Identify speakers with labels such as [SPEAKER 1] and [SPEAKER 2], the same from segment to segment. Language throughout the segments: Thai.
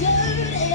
[SPEAKER 1] ส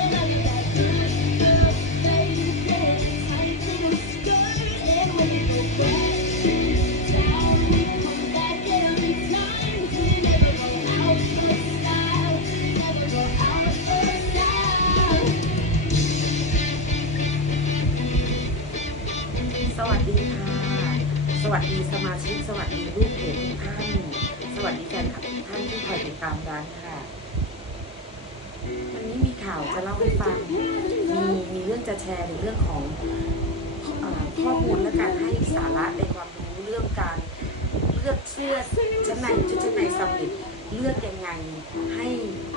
[SPEAKER 1] ลือกเสื้อชั้นในชุดชั้นในซัมมิตเลือกยังไงให้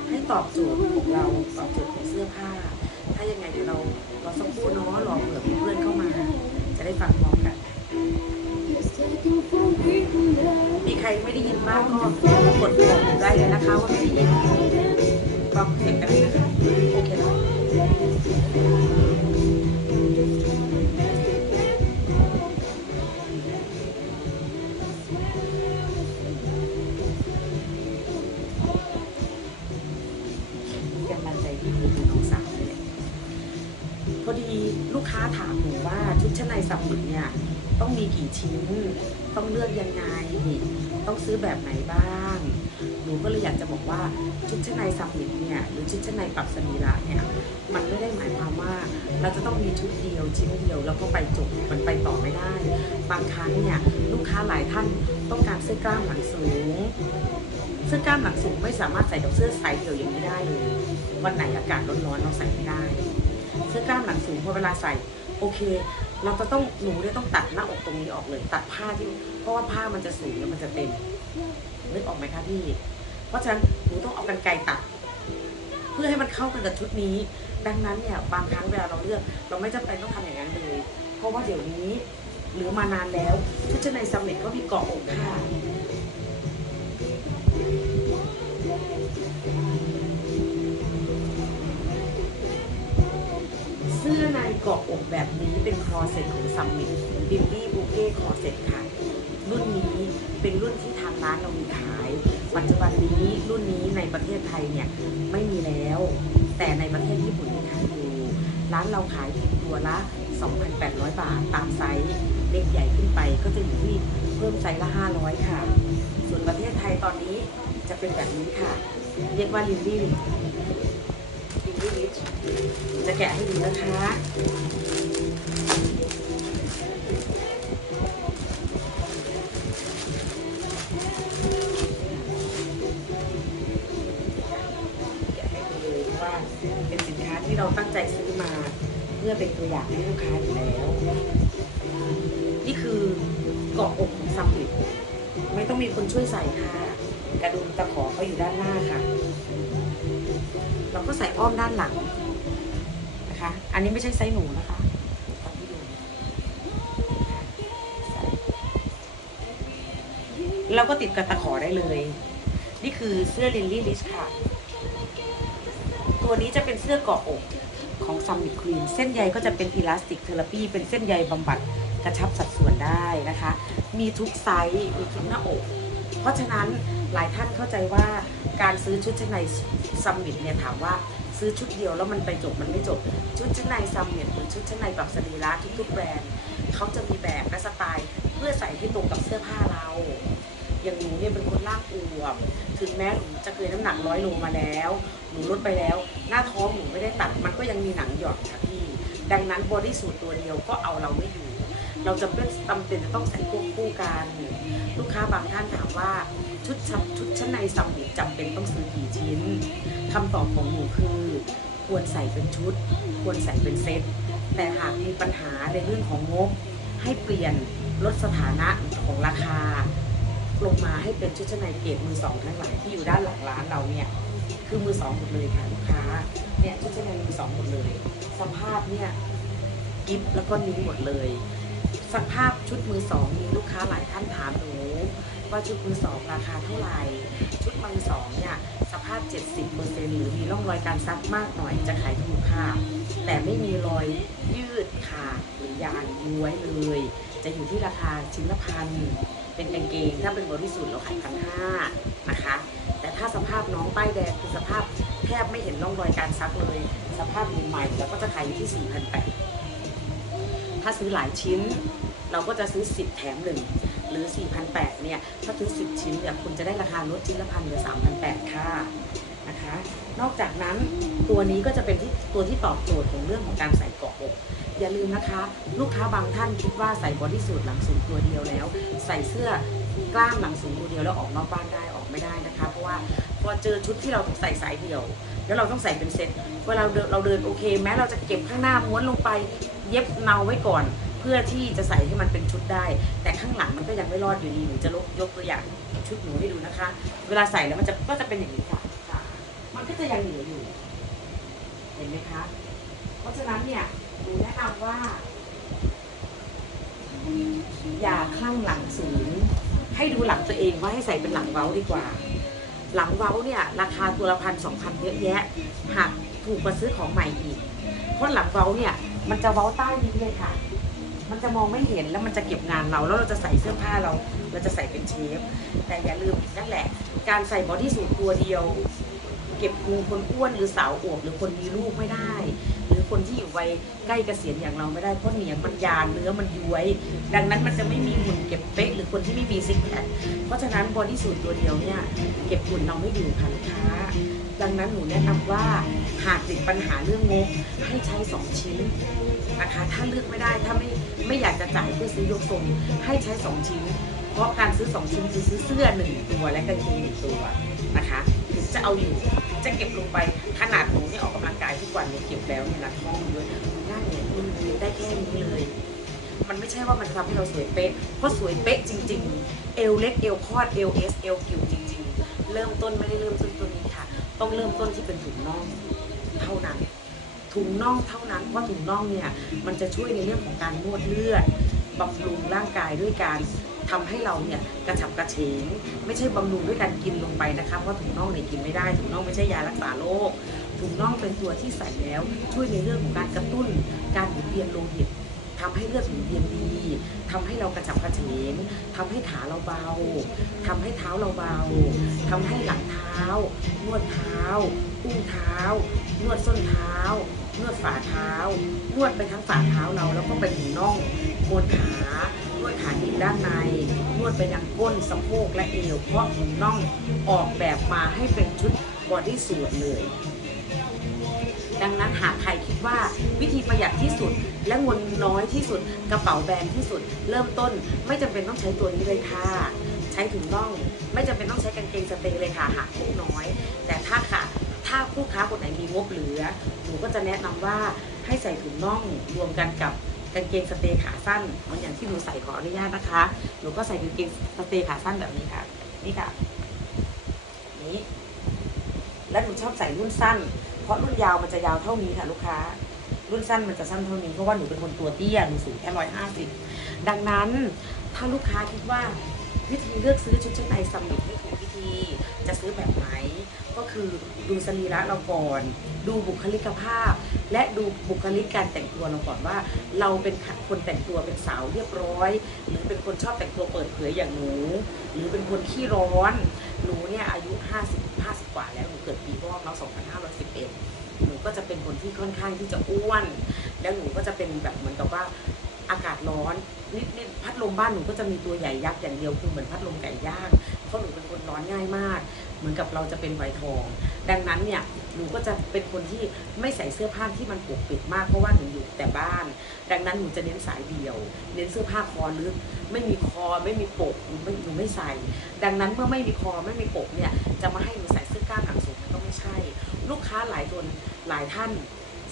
[SPEAKER 1] ให้ตอบโจทย์ของเราตอบโจทย์ของเสื้อผ้า ถ้ายังไงเดี๋ยวเราเราสักครู่เนาะรอเผื่อเพื่อนเข้ามา จะได้ฟังพร้อมกัน มีใครไม่ได้ยินบ้างก็กดกหนูได้เลยนะคะว่าไม่ได้ยินฟังเสียงกันเลยนะคะโอเคแล้วาถามหนูว่าชุดชั้นในสับหมึกเนี่ยต้องมีกี่ชิ้น ต้องเลือกยังไง ต้องซื้อแบบไหนบ้าง หนูก็เลยอยากจะบอกว่าชุดชั้นในซัมมิตเนี่ยหรือชุดชั้นในปรับสรีระเนี่ยมันไม่ได้หมายความว่า เราจะต้องมีชุดเดียวชิ้นเดียวแล้วก็ไปจบมันไปต่อไม่ได้ บางครั้งเนี่ยลูกค้าหลายท่านต้องการเสื้อกล้ามหลังสูงเสื้อกล้ามหลังสูงไม่สามารถใส่กับเสื้อไซส์เดียวอย่างนี้ได้เลยวันไหนอากาศร้อนๆเราใส่ไม่ได้ สื้อกล้ามหลังสูงพอเวลาใส่ โอเค เราจะต้องหนูเนี่ยต้องตัดหน้าอกตรงนี้ออกเลย ตัดผ้าที่ เพราะว่าผ้ามันจะสูงแล้วมันจะเต็มนึกออกไหมคะพี่ เพราะฉะนั้นหนูต้องเอากันไกรตัด เพื่อให้มันเข้ากันกับชุดนี้ ดังนั้นเนี่ยบางครั้งเวลาเราเลือก เราไม่จำเป็นต้องทำอย่างนั้นเลยเพราะว่าเดี๋ยวนี้หรือมานานแล้วชุดชั้นในซัมเมตก็มีเกาะอกค่ะ สื้อในเกาะอกแบบนี้เป็นคอเซ็ตของซัมมิตบิลลี่บูเก้คอเซ็ตค่ะ รุ่นนี้เป็นรุ่นที่ทางร้านเรามีขาย ปัจจุบันนี้รุ่นนี้ในประเทศไทยเนี่ยไม่มีแล้ว แต่ในประเทศญี่ปุ่นมีขายอยู่ร้านเราขายเพียงตัวละ 2,800 บาท ตามไซส์เล็กใหญ่ขึ้นไปก็จะอยู่ที่เพิ่มไซส์ละ 500 ค่ะ ส่วนประเทศไทยตอนนี้จะเป็นแบบนี้ค่ะ เรียกว่าลินลี่ลินลี่ลิช จะแกะให้ดูนะคะแกะให้ดูเลยว่าเป็นสินค้าที่เราตั้งใจซื้อมา เพื่อเป็นตัวอย่างให้ลูกค้าอยู่แล้ว นี่คือเกาะอกของซัมมิตไม่ต้องมีคนช่วยใส่ค่ะ กระดุมตะขอเขาอยู่ด้านหน้าค่ะ เราก็ใส่อ้อมด้านหลัง นะคะ อันนี้ไม่ใช่ไซส์หนูนะคะขอที่ดูใส่แล้วก็ติดกับตะขอได้เลย นี่คือเสื้อลินลี่ลิชค่ะ ตัวนี้จะเป็นเสื้อเกาะอกของซัมมิ t ค e ีนเส้นใยก็จะเป็นอิลาสติกเทอราปีเป็นเส้นใยบำบัดกระชับสัดส่วนได้นะคะ มีทุกไซส์มีทุกหน้าอก เพราะฉะนั้นหลายท่านเข้าใจว่าการซื้อชุดชั้นในซัมมิตเนี่ยถามว่า ซื้อชุดเดียวแล้วมันไปจบมันไม่จบ ชุดชั้นในซัมมิตหรือชุดชั้นในแบบสรีระทุกๆแบรนด์เขาจะมีแบบและสไตล์เพื่อใส่ให้ตรงกับเสื้อผ้าเราอย่างหนูเนี่ยเป็นคนร่างอวบถึงแม้หนูจะเคยน้ำหนักร้อยโลมาแล้ว หนูลดไปแล้ว หน้าท้องหนูไม่ได้ตัด มันก็ยังมีหนังหย่อนค่ะพี่ ดังนั้นบอดี้สูทตัวเดียวก็เอาเราไม่อยู่ เราจะเป็นจำเป็นจะต้องใส่ควบคู่กัน ลูกค้าบางท่านถามว่าชุดชุดชั้นในซัมมิตจำเป็นต้องซื้อกี่ชิ้น คำตอบของหนูคือ ควรใส่เป็นชุด ควรใส่เป็นเซตแต่หากมีปัญหาในเรื่องของงบ ให้เปลี่ยนลดสถานะของราคา ลงมาให้เป็นชุดชั้นในเกรดมือสองทั้งหลายที่อยู่ด้านหลังร้านเราเนี่ยคือมือสองหมดเลยค่ะลูกค้าเนี่ยชุดชั้นในมือสองหมดเลย สภาพเนี่ยกิฟแล้วก็นิ้วหมดเลย สภาพชุดมือสองมีลูกค้าหลายท่านถามหนู ว่าชุดมือสองราคาเท่าไหร่ ชุดมือสองเนี่ยสภาพ 70เปอร์เซ็นหรือมีร่องรอยการซักมากหน่อยจะขายถูกค่ะ แต่ไม่มีรอยยืดขาดหรือยางย้วยเลย จะอยู่ที่ราคาชิ้นละพันเป็นกางเกงถ้าเป็นบริสุทธิ์เราขายพันห้านะคะ แต่ถ้าสภาพน้องป้ายแดงคือสภาพแทบไม่เห็นร่องรอยการซักเลย สภาพใหม่แล้วก็จะขายอยู่ที่4,800ถ้าซื้อหลายชิ้น เราก็จะซื้อ 10 แถมหนึ่ง หรือ 4,800เนี่ยถ้าซื้อ 10 ชิ้นเนี่ยคุณจะได้ราคาลดชิ้นละพันเหลือ 3,800ค่ะนะคะ นอกจากนั้นตัวนี้ก็จะเป็นที่ตัวที่ตอบโจทย์ของเรื่องของการใส่เกาะอกอย่าลืมนะคะ ลูกค้าบางท่านคิดว่าใส่บอดี้สูทหลังสูงตัวเดียวแล้ว ใส่เสื้อกล้ามหลังสูงตัวเดียวแล้วออกนอกบ้านได้ออกไม่ได้นะคะ เพราะว่าพอเจอชุดที่เราต้องใส่สายเดี่ยว แล้วเราต้องใส่เป็นเซ็ตเวลาเราเดินโอเคแม้เราจะเก็บข้างหน้าม้วนลงไป เย็บเนาไว้ก่อน พื่อที่จะใส่ให้มันเป็นชุดได้ แต่ข้างหลังมันก็ยังไม่รอดอยู่ดีหนูจะลกยกตัวอย่างชุดหนูให้ดูนะคะ เวลาใส่แล้วมันจะก็จะเป็นอย่างนี้ค่ะค่ะ มันก็จะยังเหลืออยู่ เห็นไหมคะ เพราะฉะนั้นเนี่ยหนูแนะนำว่า อย่าคลั่งหลังสูง ให้ดูหลังตัวเองว่าให้ใส่เป็นหลังเว้าดีกว่า หลังเว้าเนี่ย ราคาตัวละพันสองพันเยอะแยะหากถูกกว่าซื้อของใหม่อีกเพราะหลังเว้าเนี่ย มันจะเว้าใต้นี้เลยค่ะ มันจะมองไม่เห็นแล้วมันจะเก็บงานเรา แล้วเราจะใส่เสื้อผ้าเรา เราจะใส่เป็นเชฟ แต่อย่าลืมนั่นแหละ การใส่บอดี้สูทตัวเดียว เก็บงูคนอ้วนหรือสาวอวบหรือคนมีลูกไม่ได้ หรือคนที่อยู่วัยใกล้เกษียณอย่างเราไม่ได้เพราะเหนียงมันยานเนื้อมันย้วย ดังนั้นมันจะไม่มีหุ่นเก็บเป๊ะหรือคนที่ไม่มีซิกแพคเพราะฉะนั้นบอดี้สูทตัวเดียวเนี่ยเก็บหุ่นเราไม่อยู่ค่ะลูกค้าดังนั้นหนูแนะนำว่าหากติดปัญหาเรื่องงบให้ใช้สองชิ้น นะคะ ถ้าเลือกไม่ได้ถ้าไม่ไม่อยากจะจ่ายเพื่อซื้อยกทรงให้ใช้สองชิ้น เพราะการซื้อสองชิ้นคือซื้อเสื้อหนึ่งตัวและกางเกงหนึ่งตัวนะคะถึงจะเอาอยู่จะเก็บลงไปขนาดหนูนี่ออกกำลังกายทุกวันเนี่ยเก็บแล้วเนี่ยนะท้องด้วยหน้าเนี่ยมันได้แค่นี้เลย มันไม่ใช่ว่ามันทำให้เราสวยเป๊ะเพราะสวยเป๊ะจริง ๆ เอวเล็กเอวคอดเอวเอสเอวกิวจริง ๆ เริ่มต้นไม่ได้เริ่มต้นตัวนี้ค่ะ ต้องเริ่มต้นที่เป็นถุงน่องเท่านั้น ถุงน่องเท่านั้นเพราะถุงน่องเนี่ยมันจะช่วยในเรื่องของการนวดเลือดบำรุงร่างกายด้วยการทำให้เราเนี่ยกระฉับกระเฉงไม่ใช่บำรุงด้วยการกินลงไปนะคะเพราะถุงน่องเนี่ยกินไม่ได้ถุงน่องไม่ใช่ยารักษาโรคถุงน่องเป็นตัวที่ใส่แล้วช่วยในเรื่องของการกระตุ้น การหมุนเวียนโลหิตทำให้เลือดหมุนเวียนดีทำให้เรากระฉับกระเฉงทำให้ขาเราเบาทำให้เท้าเราเบาทำให้หลังเท้า นวดเท้าอุ้งเท้า นวดส้นเท้า นวดฝ่าเท้านวดไปทั้งฝ่าเท้าเราแล้วก็ไปถึงน่องโคนขานวดขาดิบด้านใน นวดไปยังก้นสะโพกและเอวเพราะถุงน่องออกแบบมาให้เป็นชุดบอดี้สูทเลย ดังนั้นหากใครคิดว่าวิธีประหยัดที่สุดและเงินน้อยที่สุดกระเป๋าแบนที่สุด เริ่มต้นไม่จำเป็นต้องใช้ตัวนี้เลยค่ะ ใช้ถุงน่อง ไม่จำเป็นต้องใช้กางเกงสเตย์เลยค่ะหากงบน้อย แต่ถ้าค่ะ ถ้าผู้ค้าคนไหนมีงบเหลือ หนูก็จะแนะนำว่าให้ใส่ถุงน่องรวมกันกับกางเกงสเตย์ขาสั้นเหมือนอย่างที่หนูใส่ขออนุญาตนะคะ หนูก็ใส่กางเกงสเตย์ขาสั้นแบบนี้ค่ะ นี่ค่ะ นี้ และหนูชอบใส่รุ่นสั้น เพราะรุ่นยาวมันจะยาวเท่านี้ค่ะ ลูกค้า รุ่นสั้นมันจะสั้นเท่านี้เพราะว่าหนูเป็นคนตัวเตี้ย หนูสูงแค่ร้อยห้าสิบดังนั้นถ้าลูกค้าคิดว่าวิธีเลือกซื้อชุดชั้นในซัมมิตไม่ถูกวิธีจะซื้อแบบไหน ก็คือดูสรีระเราก่อน ดูบุคลิกภาพ และดูบุคลิกการแต่งตัวเราก่อนว่า เราเป็นคนแต่งตัวเป็นสาวเรียบร้อย หรือเป็นคนชอบแต่งตัวเปิดเผยอย่างหนู หรือเป็นคนขี้ร้อน หนูเนี่ยอายุ 50 50กว่าแล้วหนูเกิดปีวอกเนาะ2511 หนูก็จะเป็นคนที่ค่อนข้างที่จะอ้วน แล้วหนูก็จะเป็นแบบเหมือนกับว่าอากาศร้อนนิดนิดพัดลมบ้านหนูก็จะมีตัวใหญ่ยักษ์อย่างเดียวคือเหมือนพัดลมไก่ย่าง ราะหนูเป็นคนร้อนง่ายมาก เหมือนกับเราจะเป็นไวทอง ดังนั้นเนี่ยหนูก็จะเป็นคนที่ไม่ใส่เสื้อผ้าที่มันปกปิดมากเพราะว่าหนูอยู่แต่บ้าน ดังนั้นหนูจะเน้นสายเดี่ยว เน้นเสื้อผ้าคอลึกไม่มีคอไม่มีปกหนูไม่หนูไม่ใส่ ดังนั้นเมื่อไม่มีคอไม่มีปกเนี่ยจะมาให้หนูใส่เสื้อกล้ามหนังสูงมันก็ไม่ใช่ ลูกค้าหลายคนหลายท่าน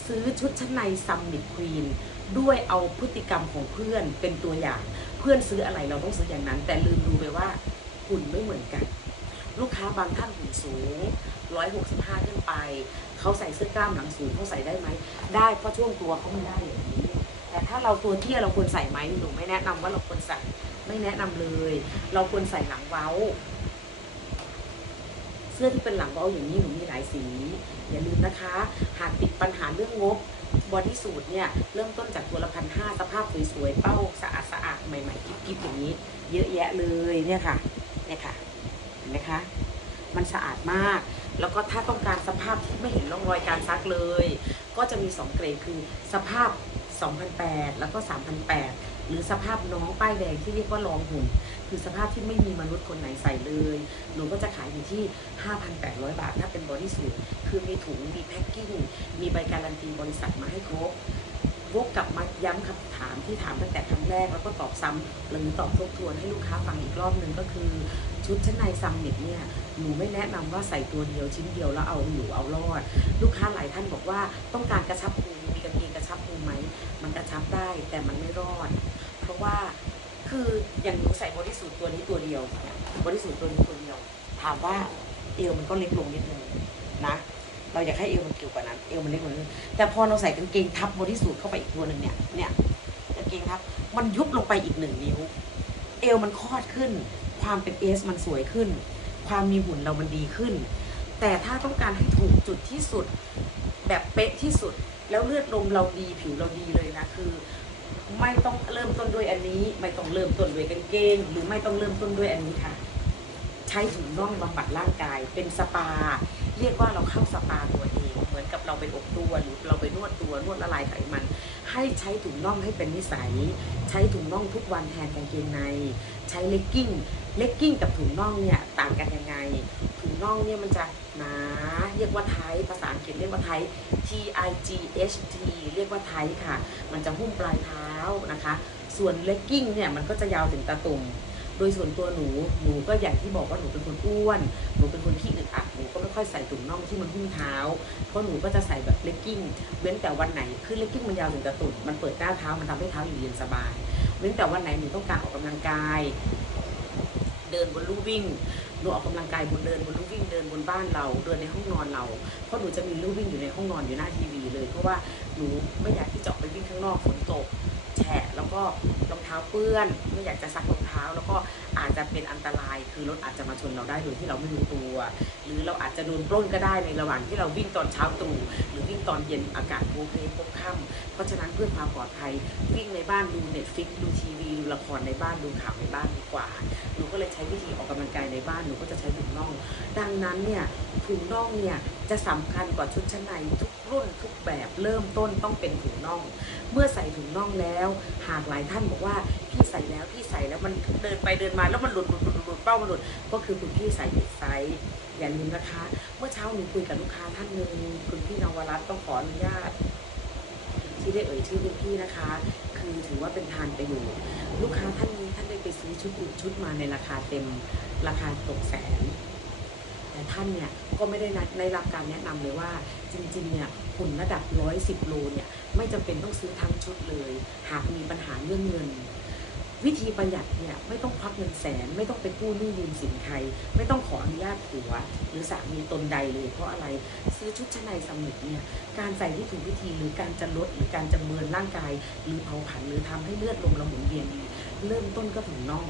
[SPEAKER 1] ซื้อชุดชั้นในซัมมิตควีนด้วยเอาพฤติกรรมของเพื่อนเป็นตัวอย่าง เพื่อนซื้ออะไรเราต้องซื้ออย่างนั้น แต่ลืมดูไปว่า หุ่นไม่เหมือนกัน ลูกค้าบางท่านหุ่นสูง 165 ขึ้นไป เขาใส่เสื้อกล้ามหลังสูงเขาใส่ได้ไหม ได้เพราะช่วงตัวเขาไม่ได้อย่างนี้ แต่ถ้าเราตัวเที่ยเราควรใส่ไหมหนูไม่แนะนำว่าเราควรใส่ไม่แนะนำเลย เราควรใส่หลังเว้า เสื้อที่เป็นหลังเว้าอย่างนี้หนูมีหลายสี อย่าลืมนะคะ หากติดปัญหาเรื่องงบบอดี้สูทเนี่ยเริ่มต้นจากตัวละพันห้าสภาพสวยๆ เป้าสะอาดสะอาดๆใหม่ๆกิ๊บๆอย่างนี้ เยอะแยะเลยเนี่ยค่ะเนี่ยค่ะเห็นไหมคะมันสะอาดมาก แล้วก็ถ้าต้องการสภาพที่ไม่เห็นร่องรอยการซักเลย ก็จะมี 2 เกรดคือสภาพ 2,008 แล้วก็ 3,008 หรือสภาพน้องป้ายแดงที่เรียกว่าลองหุ่น คือสภาพที่ไม่มีมนุษย์คนไหนใส่เลย หนูก็จะขายอยู่ที่ 5,800 บาท ถ้าเป็นบอดี้สูทคือมีถุง มีแพ็คกิ้ง มีใบการันตีบริษัทมาให้ครบ วกกลับมาย้ำคำถามที่ถามตั้งแต่ครั้งแรก แล้วก็ตอบซ้ำหรือตอบทบทวนให้ลูกค้าฟังอีกรอบหนึ่งก็คือ ชุดชั้นในซัมมิตเนี่ยหนูไม่แนะนำว่าใส่ตัวเดียวชิ้นเดียวแล้วเอาอยู่เอารอด ลูกค้าหลายท่านบอกว่าต้องการกระชับพุงมีกางเกงกระชับพุงไหมมันกระชับได้แต่มันไม่รอด เพราะว่าคืออย่างหนูใส่บอดี้สูทตัวนี้ตัวเดียวบอดี้สูทตัวนี้ตัวเดียว ถามว่าเอวมันก็เล็กลงนิดนึงนะ เราอยากให้เอวมันเกี่ยวกว่านั้นเอวมันเล็กกว่านั้นแต่พอเราใส่กางเกงทับบอดี้สูทเข้าไปอีกตัวหนึ่งเนี่ยเนี่ยกางเกงทับมันยุบลงไปอีกหนึ่งนิ้ว เอวมันคลอดขึ้น ความเป็นเอสมันสวยขึ้น ความมีหุ่นเรามันดีขึ้น แต่ถ้าต้องการให้ถูกจุดที่สุด แบบเป๊ะที่สุด แล้วเลือดลมเราดีผิวเราดีเลยนะคือไม่ต้องเริ่มต้นด้วยอันนี้ ไม่ต้องเริ่มต้นด้วยกางเกง หรือไม่ต้องเริ่มต้นด้วยอันนี้ค่ะ ใช้ถุงน่องบำบัดร่างกายเป็นสปา เรียกว่าเราเข้าสปาตัวเอง เหมือนกับเราไปอบตัวหรือเราไปนวดตัวนวดละลายไขมัน ให้ใช้ถุงน่องให้เป็นนิสัย ใช้ถุงน่องทุกวันแทนกางเกงใน ใช้เลกกิ้งเลกกิ้งกับถุงน่องเนี่ยต่างกันยังไง ถุงน่องเนี่ยมันจะหนาเรียกว่าไทภาษาอังกฤษเรียกว่าไท T I G H T เรียกว่าไทค่ะ มันจะหุ้มปลายเท้านะคะ ส่วนเลกกิ้งเนี่ยมันก็จะยาวถึงตาตุ่มโดยส่วนตัวหนู หนูก็อย่างที่บอกว่าหนูเป็นคนอ้วน หนูเป็นคนที่อึดอัด หนูก็ไม่ค่อยใส่ถุงน่องที่มันหุ้มเท้า เพราะหนูก็จะใส่แบบเลกกิ้ง เว้นแต่วันไหนคือเลกกิ้งมันยาวถึงตาตุ่มมันเปิดหน้าเท้ามันทำให้เท้าอยู่เย็นสบาย เว้นแต่วันไหนหนูต้องการออกกำลังกาย เดินบนลู่วิ่งหนูออกกำลังกายบนเดินบนลู่วิ่งเดินบนบ้านเราเดินในห้องนอนเรา เพราะหนูจะมีลู่วิ่งอยู่ในห้องนอนอยู่หน้าทีวีเลย เพราะว่าหนูไม่อยากที่จะออกไปวิ่งข้างนอกฝนตกแฉะแล้วก็รองเท้าเปื้อนไม่อยากจะซักรองเท้าแล้วก็ อาจจะเป็นอันตราย คือรถอาจจะมาชนเราได้โดยที่เราไม่รู้ตัว หรือเราอาจจะโดนปล้นก็ได้ในระหว่างที่เราวิ่งตอนเช้าตรู่หรือวิ่งตอนเย็นอากาศโอเคพบค่ำเพราะฉะนั้นเพื่อความปลอดภัยวิ่งในบ้านดูเน็ตฟิกดูทีวีดูละครในบ้านดูข่าวในบ้านดีกว่าหนูก็เลยใช้วิธีออกกำลังกายในบ้านหนูก็จะใช้ถุงน่อง ดังนั้นเนี่ยถุงน่องเนี่ยจะสำคัญกว่าชุดชั้นในทุกรุ่นทุกแบบเริ่มต้นต้องเป็นถุงน่อง เมื่อใส่ถุงน่องแล้ว หากหลายท่านบอกว่าพี่ใส่แล้วพี่ใส่แล้วมันเดินไปเดินมาแล้วมันหลุดหลุดหลุดหลุดเป้ามันหลุดก็คือคุณพี่ใส่ผิดไซส์อย่าลืมนะคะ เมื่อเช้าหนูคุยกับลูกค้าท่านหนึ่งคุณพี่นวรัตน์ต้องขออนุญาตที่ได้เอ่ยชื่อคุณพี่นะคะ คือถือว่าเป็นทานไประโยชน์ลูกค้าท่านนี้ ซื้อชุดอื่นชุดมาในราคาเต็มราคาตกแสน แต่ท่านเนี่ยก็ไม่ได้นัดได้รับการแนะนำเลยว่าจริงๆเนี่ยหุ่นระดับ 110 โลเนี่ยไม่จำเป็นต้องซื้อทั้งชุดเลย หากมีปัญหาเรื่องเงิน วิธีประหยัดเนี่ยไม่ต้องควักเงินแสน ไม่ต้องไปกู้หนี้ยืมสินใคร ไม่ต้องขออนุญาตผัว หรือสามีตนใดเลย เพราะอะไรซื้อชุดชั้นในสมิธเนี่ยการใส่ที่ถูกวิธีหรือการจะลดหรือการจะเมินร่างกาย หรือเผาผลาญหรือทำให้เลือดลมเราหมุนเวียนดี เริ่มต้นก็ถุงน่อง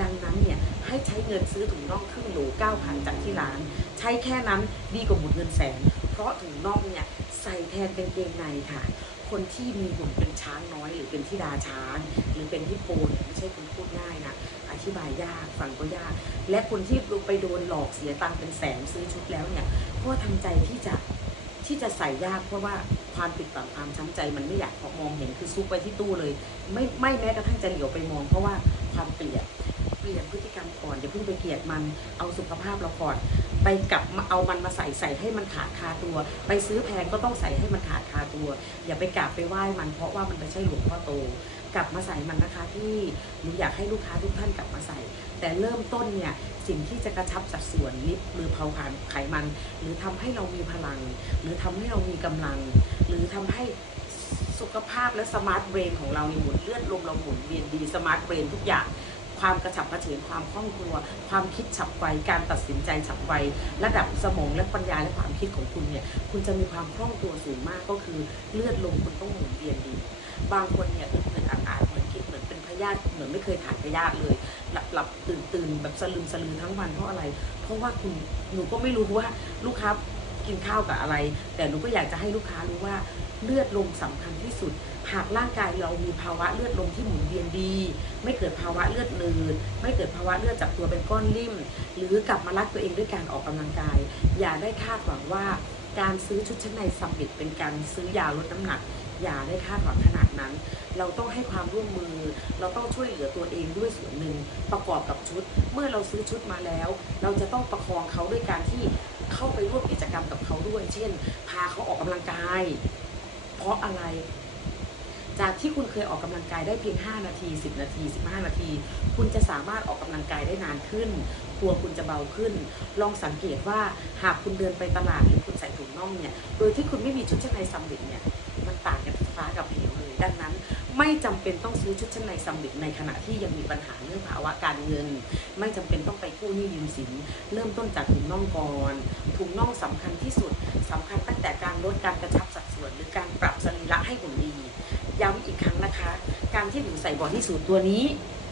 [SPEAKER 1] ดังนั้นเนี่ยให้ใช้เงินซื้อถุงน่องครึ่งโหล9,000 จากที่ร้าน ใช้แค่นั้นดีกว่าหมุนเงินแสน เพราะถุงน่องเนี่ยใส่แทนเป็นเกงในค่ะ คนที่มีหุ่นเป็นช้างน้อย หรือเป็นที่ดาช้าง หรือเป็นที่โปนไม่ใช่คนพูดง่ายนะอธิบายยากฟังก็ยาก และคนที่ไปโดนหลอกเสียตังค์เป็นแสนซื้อชุดแล้วเนี่ยก็ทำใจที่จะ ที่จะใส่ยากเพราะว่าความผิดหวังความช้ำใจมันไม่อยากพอมองเห็นคือซุกไปที่ตู้เลย ไม่ไม่แม้กระทั่งจะเหลียวไปมอง เพราะว่าความเกลียดเปลี่ยนพฤติกรรมก่อนอย่าเพิ่งไปเกลียดมันเอาสุขภาพเราก่อนไปกลับมาเอามันมาใส่ใส่ให้มันขาดคาตัว ไปซื้อแพงก็ต้องใส่ให้มันขาดคาตัว อย่าไปกราบไปไหว้มันเพราะว่ามันไม่ใช่หลวงพ่อโต กลับมาใส่มันนะคะที่หนูอยากให้ลูกค้าทุกท่านกลับมาใส่ แต่เริ่มต้นเนี่ยสิ่งที่จะกระชับสัดส่วนลิฟต์หรือเผาผลาญไขมัน หรือทำให้เรามีพลัง หรือทำให้เรามีกำลัง หรือทำให้สุขภาพและสมาร์ทเบรนของเราเนี่ยหมุนเลือดลมเราหมุนเวียนดีสมาร์ทเบรนทุกอย่างความกระฉับกระเฉงความคล่องตัว ความคิดฉับไว การตัดสินใจฉับไว ระดับสมองและปัญญาและความคิดของคุณเนี่ย คุณจะมีความคล่องตัวสูงมากก็คือเลือดลมคุณต้องหมุนเวียนดี บางคนเนี่ยอึดอัดอาดเหมือน คิดเหมือนเป็นพยาธิเหมือนไม่เคยถ่ายพยาธิเลย หลับหลับตื่นตื่นแบบสลืมสลือทั้งวันเพราะอะไร เพราะว่าคุณหนูก็ไม่รู้ว่าลูกค้ากินข้าวกับอะไร แต่หนูก็อยากจะให้ลูกค้ารู้ว่าเลือดลมสำคัญที่สุด หากร่างกายเรามีภาวะเลือดลมที่หมุนเวียนดี ไม่เกิดภาวะเลือดหนืดไม่เกิดภาวะเลือดจับตัวเป็นก้อนริ่ม หรือกลับมารักตัวเองด้วยการออกกำลังกาย อย่าได้คาดหวังว่า การซื้อชุดชั้นในซัมมิตเป็นการซื้อยาลดน้ำหนัก อย่าได้คาดหวังขนาดนั้น เราต้องให้ความร่วมมือ เราต้องช่วยเหลือตัวเองด้วยส่วนหนึ่งประกอบกับชุด เมื่อเราซื้อชุดมาแล้ว เราจะต้องประคองเขาด้วยการที่เข้าไปร่วมกิจกรรมกับเขาด้วย เช่น พาเขาออกกำลังกาย เพราะอะไรจากที่คุณเคยออกกำลังกายได้เพียง 5 นาที 10 นาที 15 นาที คุณจะสามารถออกกำลังกายได้นานขึ้น ตัวคุณจะเบาขึ้น ลองสังเกตว่าหากคุณเดินไปตลาดหรือคุณใส่ถุงน่องเนี่ย โดยที่คุณไม่มีชุดชั้นในซัมเด็เนี่ย มันต่างกันฟ้ากับเหวเลย ดังนั้นไม่จำเป็นต้องซื้อชุดชั้นในซัมเด็ในขณะที่ยังมีปัญหาเรื่องภาวะการเงิน ไม่จำเป็นต้องไปกู้หนี้ยืมสิน เริ่มต้นจากถุงน่องก่อนถุงน่องสำคัญที่สุดสำคัญตั้งแต่การลดการกระชับสัดส่วน หรือการปรับสรีระให้หุ่นดี ย้ำอีกครั้งนะคะ การที่หนูใส่บอดี้สูทตัวนี้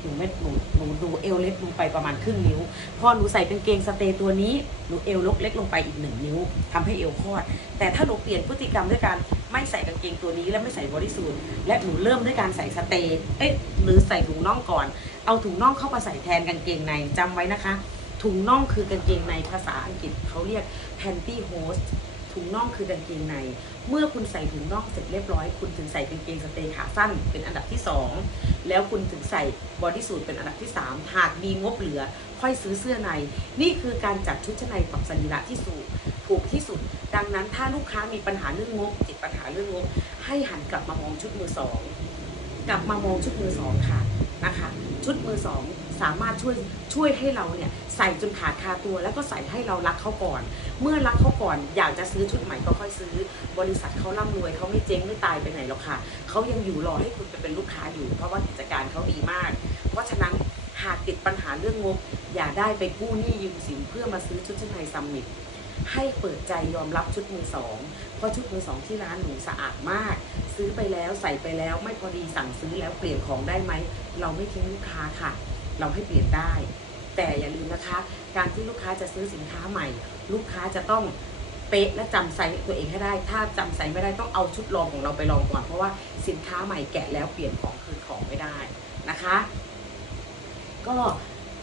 [SPEAKER 1] หนูไม่หนูหนูดูเอวเล็กลงไปประมาณครึ่งนิ้ว พอหนูใส่กางเกงสเตย์ตัวนี้หนูเอวลกเล็กลงไปอีกหนึ่งนิ้วทำให้เอวคลอด แต่ถ้าหนูเปลี่ยนพฤติกรรมด้วยการไม่ใส่กางเกงตัวนี้และไม่ใส่บอดี้สูทและหนูเริ่มด้วยการใส่สเตย์เอ๊ะหรือใส่ถุงน่องก่อน เอาถุงน่องเข้ามาใส่แทนกางเกงในจำไว้นะคะ ถุงน่องคือกางเกงในภาษาอังกฤษเขาเรียก panty hose ถุงน่องคือกางเกงใน เมื่อคุณใส่ถุงน่องเสร็จเรียบร้อย คุณถึงใส่กางเกงสเตย์ขาสั้นเป็นอันดับที่ 2 แล้วคุณถึงใส่บอดี้สูทเป็นอันดับที่ 3 หากมีงบเหลือ ค่อยซื้อเสื้อใน นี่คือการจัดชุดชั้นในปรับสรีระที่สูงถูกที่สุด ดังนั้นถ้าลูกค้ามีปัญหาเรื่องงบติดปัญหาเรื่องงบ ให้หันกลับมามองชุดมือสองกลับมามองชุดมือสองค่ะนะคะ ชุดมือสอง สามารถช่วยช่วยให้เราเนี่ยใส่จนขาดคาตัว แล้วก็ใส่ให้เรารักเขาก่อน เมื่อรักเขาก่อนอยากจะซื้อชุดใหม่ก็ค่อยซื้อ บริษัทเขาร่ำรวยเขาไม่เจ๊งไม่ตายไปไหนหรอกค่ะเขายังอยู่รอให้คุณไปเป็นลูกค้าอยู่ เพราะว่ากิจการเขาดีมาก เพราะฉะนั้นหากติดปัญหาเรื่องงบ อย่าได้ไปกู้หนี้ยืมสินเพื่อมาซื้อชุดชั้นในซัมมิตให้เปิดใจยอมรับชุดมือสอง เพราะชุดมือสองที่ร้านหนูสะอาดมาก ซื้อไปแล้วใส่ไปแล้วไม่พอดีสั่งซื้อแล้วเปลี่ยนของได้ไหม เราไม่ทิ้งลูกค้าค่ะ เราให้เปลี่ยนได้ แต่อย่าลืมนะคะ การที่ลูกค้าจะซื้อสินค้าใหม่ ลูกค้าจะต้องเป๊ะและจำไซส์ตัวเองให้ได้ ถ้าจำไซส์ไม่ได้ต้องเอาชุดลองของเราไปลองก่อน เพราะว่าสินค้าใหม่แกะแล้วเปลี่ยนของคืนของไม่ได้นะคะ ก็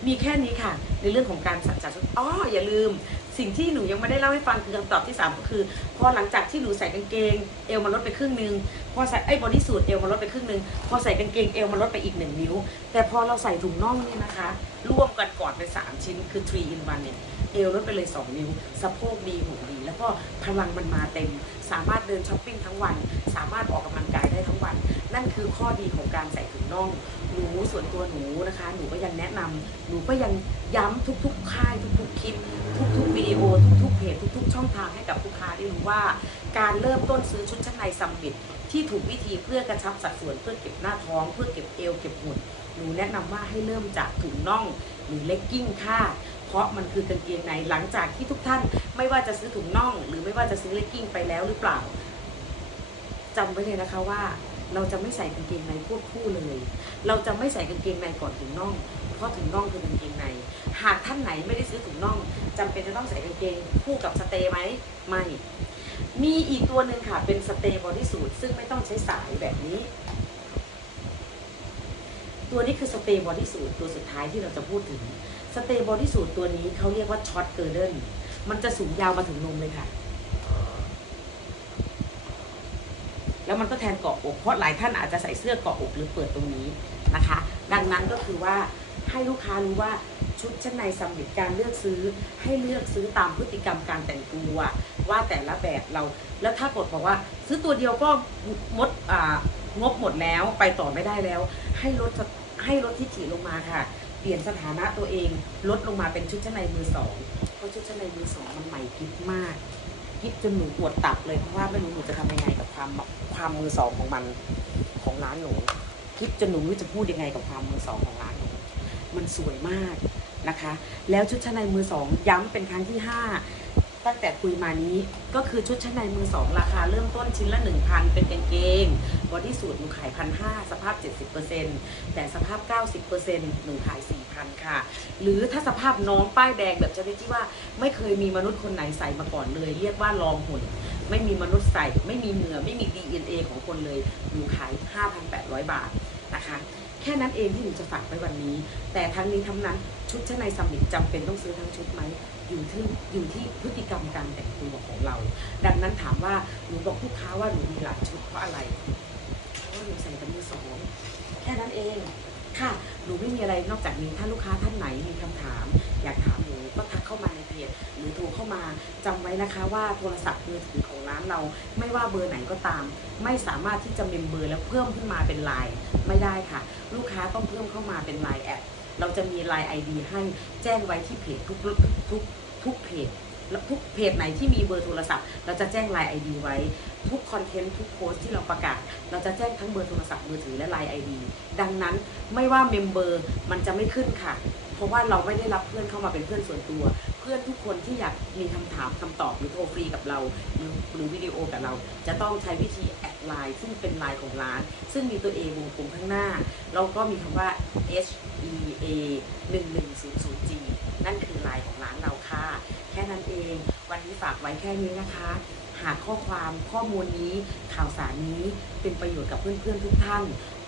[SPEAKER 1] มีแค่นี้ค่ะ ในเรื่องของการจัดชุดอ๋ออย่าลืม สิ่งที่หนูยังไม่ได้เล่าให้ฟังคือคำตอบที่ 3 ก็คือ พอหลังจากที่หนูใส่กางเกงเอวมันลดไปครึ่งหนึงพอใส่ไอ้บอดี้สูทเอวมันลดไปครึ่งหนึงพอใส่กางเกงเอวมันลดไปอีกหนึ่งนิ้ว แต่พอเราใส่ถุงน่องเนี่ยนะคะร่วมกันกอนเป็น3ชิ้นคือ3 in 1เนี่ยเอวลดไปเลย 2 นิ้ว สะโพกดีหุ่นดี แล้วก็พลังมันมาเต็ม สามารถเดินช้อปปิ้งทั้งวัน สามารถออกกำลังกายได้ทั้งวัน นั่นคือข้อดีของการใส่ถุงน่องหนูส่วนตัวหนูนะคะ หนูก็ยังแนะนำหนูก็ยังย้ำทุก ๆ ค่ายทุก ๆ คลิป ทุก ๆ วิดีโอ ทุก ๆ เพจ ทุก ๆ ช่องทางให้กับลูกค้าได้รู้ว่า การเริ่มต้นซื้อชุดชั้นในซัมมิตที่ถูกวิธีเพื่อกระชับสัดส่วนเพื่อเก็บหน้าท้องเพื่อเก็บเอวเก็บหุ่นหนูแนะนำว่าให้เริ่มจากถุงน่องหรือเลกกิ้งค่ะเพราะมันคือกางเกงในหลังจากที่ทุกท่านไม่ว่าจะซื้อถุงน่อง หรือไม่ว่าจะซื้อเลกกิ้งไปแล้วหรือเปล่าจำไว้เลยนะคะว่า เราจะไม่ใส่กางเกงในควบคู่เลย เราจะไม่ใส่กางเกงในก่อนถุงน่อง เพราะถุงน่องคือกางเกงใน หากท่านไหนไม่ได้ซื้อถุงน่องจำเป็นจะต้องใส่กางเกงคู่กับสเตย์ไหมไม่ มีอีกตัวหนึ่งค่ะเป็นสเตย์บอดี้สูทซึ่งไม่ต้องใช้สายแบบนี้ ตัวนี้คือสเตย์บอดี้สูทตัวสุดท้ายที่เราจะพูดถึงสเตย์บอดี้สูทตัวนี้เขาเรียกว่าช็อตเกิร์เดนมันจะสูงยาวมาถึงนมเลยค่ะ แล้วมันก็แทนเกาะอก เพราะหลายท่านอาจจะใส่เสื้อเกาะอกหรือเปิดตรงนี้นะคะ ดังนั้นก็คือว่าให้ลูกค้ารู้ว่าชุดชั้นในสำหรับการเลือกซื้อให้เลือกซื้อตามพฤติกรรมการแต่งตัวว่าแต่ละแบบเรา แล้วถ้ากดบอกว่า ซื้อตัวเดียวก็มดงบหมดแล้วไปต่อไม่ได้แล้ว ให้ลดให้ลดที่ถีลงมาค่ะ เปลี่ยนสถานะตัวเองลดลงมาเป็นชุดชั้นในมือสองเพราะชุดชั้นในมือสองมันใหม่กิ๊บมาก คิดจนหนูปวดตับเลยเพราะว่าไม่รู้หนูจะทำยังไงกับความความมือสองของมันของร้านหนู คิดจนหนูไม่รู้จะพูดยังไงกับความมือสองของร้านหนูมันสวยมากนะคะ แล้วชุดชั้นในมือสองย้ำเป็นครั้งที่ห้าตั้งแต่คุยมานี้ก็คือชุดชั้นในมือสองราคาเริ่มต้นชิ้นละ 1,000 เป็นกางเกงบอดี้สูทหนูขายพันห้าสภาพ 70%แต่สภาพ 90%หนูขาย4 ภัณฑ์ค่ะ หรือถ้าสภาพน้องป้ายแดงแบบชนิดที่ว่าไม่เคยมีมนุษย์คนไหนใส่มาก่อนเลย เรียกว่าลองหุ่นไม่มีมนุษย์ใส่ ไม่มีเหงื่อไม่มี DNA ของคนเลยหนูขาย 5,800 บาทนะคะแค่นั้นเองที่หนูจะฝากไว้วันนี้ แต่ทั้งนี้ทั้งนั้นชุดชั้นในซัมมิตจำเป็นต้องซื้อทั้งชุดไหมอยู่ที่อยู่ที่พฤติกรรมการแต่งตัวของเรา ดังนั้นถามว่าหนูบอกลูกค้าว่าหนูมีหลายชุดเพราะอะไรเพราะหนูใส่แต่มือสองแค่นั้นเอง ค่ะหนูไม่มีอะไรนอกจากนี้ถ้าลูกค้าท่านไหนมีคำถาม อยากถามหนูก็ทักเข้ามาในเพจหรือโทรเข้ามาจำไว้นะคะว่าโทรศัพท์มือถือของร้านเรา ไม่ว่าเบอร์ไหนก็ตาม ไม่สามารถที่จะเมมเบอร์แล้วเพิ่มขึ้นมาเป็นไลน์ไม่ได้ค่ะ ลูกค้าต้องเพิ่มเข้ามาเป็นไลน์แอดเราจะมีไลน์ไอดีให้แจ้งไว้ที่เพจทุกทุกทุกเพจ ทุกเพจไหนที่มีเบอร์โทรศัพท์ เราจะแจ้งไลน์ไอดีไว้ ทุกคอนเทนต์ทุกโพสต์ที่เราประกาศ เราจะแจ้งทั้งเบอร์โทรศัพท์มือถือและไลน์ไอดีดังนั้นไม่ว่าเมมเบอร์มันจะไม่ขึ้นค่ะ เพราะว่าเราไม่ได้รับเพื่อนเข้ามาเป็นเพื่อนส่วนตัว เพื่อนทุกคนที่อยากมีคำถามคำตอบหรือโทรฟรีกับเราหรือวิดีโอกับเรา จะต้องใช้วิธีแอดไลน์ซึ่งเป็นไลน์ของร้าน ซึ่งมีตัว A วงกลมข้างหน้าแล้วก็มีคำว่า H E A 1 1 0 0 G นั่นคือ แค่นั้นเอง วันนี้ฝากไว้แค่นี้นะคะ หากข้อความข้อมูลนี้ข่าวสารนี้เป็นประโยชน์กับเพื่อนๆทุกท่าน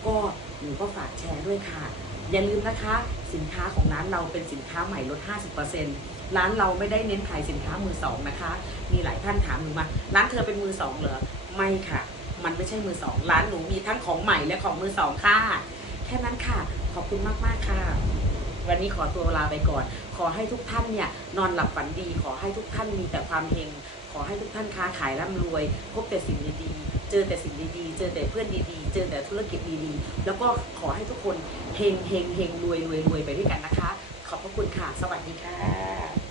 [SPEAKER 1] ก็หนูก็ฝากแชร์ด้วยค่ะ อย่าลืมนะคะ สินค้าของร้านเราเป็นสินค้าใหม่ลด 50%ร้านเราไม่ได้เน้นขายสินค้ามือสองนะคะ มีหลายท่านถามหนูมา ร้านเธอเป็นมือสองเหรอ ไม่ค่ะ มันไม่ใช่มือสองร้านหนูมีทั้งของใหม่และของมือสองค่ะ แค่นั้นค่ะ ขอบคุณมากๆค่ะ วันนี้ขอตัวลาไปก่อน ขอให้ทุกท่านเนี่ยนอนหลับฝันดี ขอให้ทุกท่านมีแต่ความเฮงขอให้ทุกท่านค้าขายร่ำรวย พบแต่สิ่งดีๆ เจอแต่สิ่งดีๆ เจอแต่เพื่อนดีๆ เจอแต่ธุรกิจดีๆ แล้วก็ขอให้ทุกคนเฮงเฮงเฮงรวยรวยรวยไปด้วยกันนะคะ ขอบพระคุณค่ะ สวัสดีค่ะ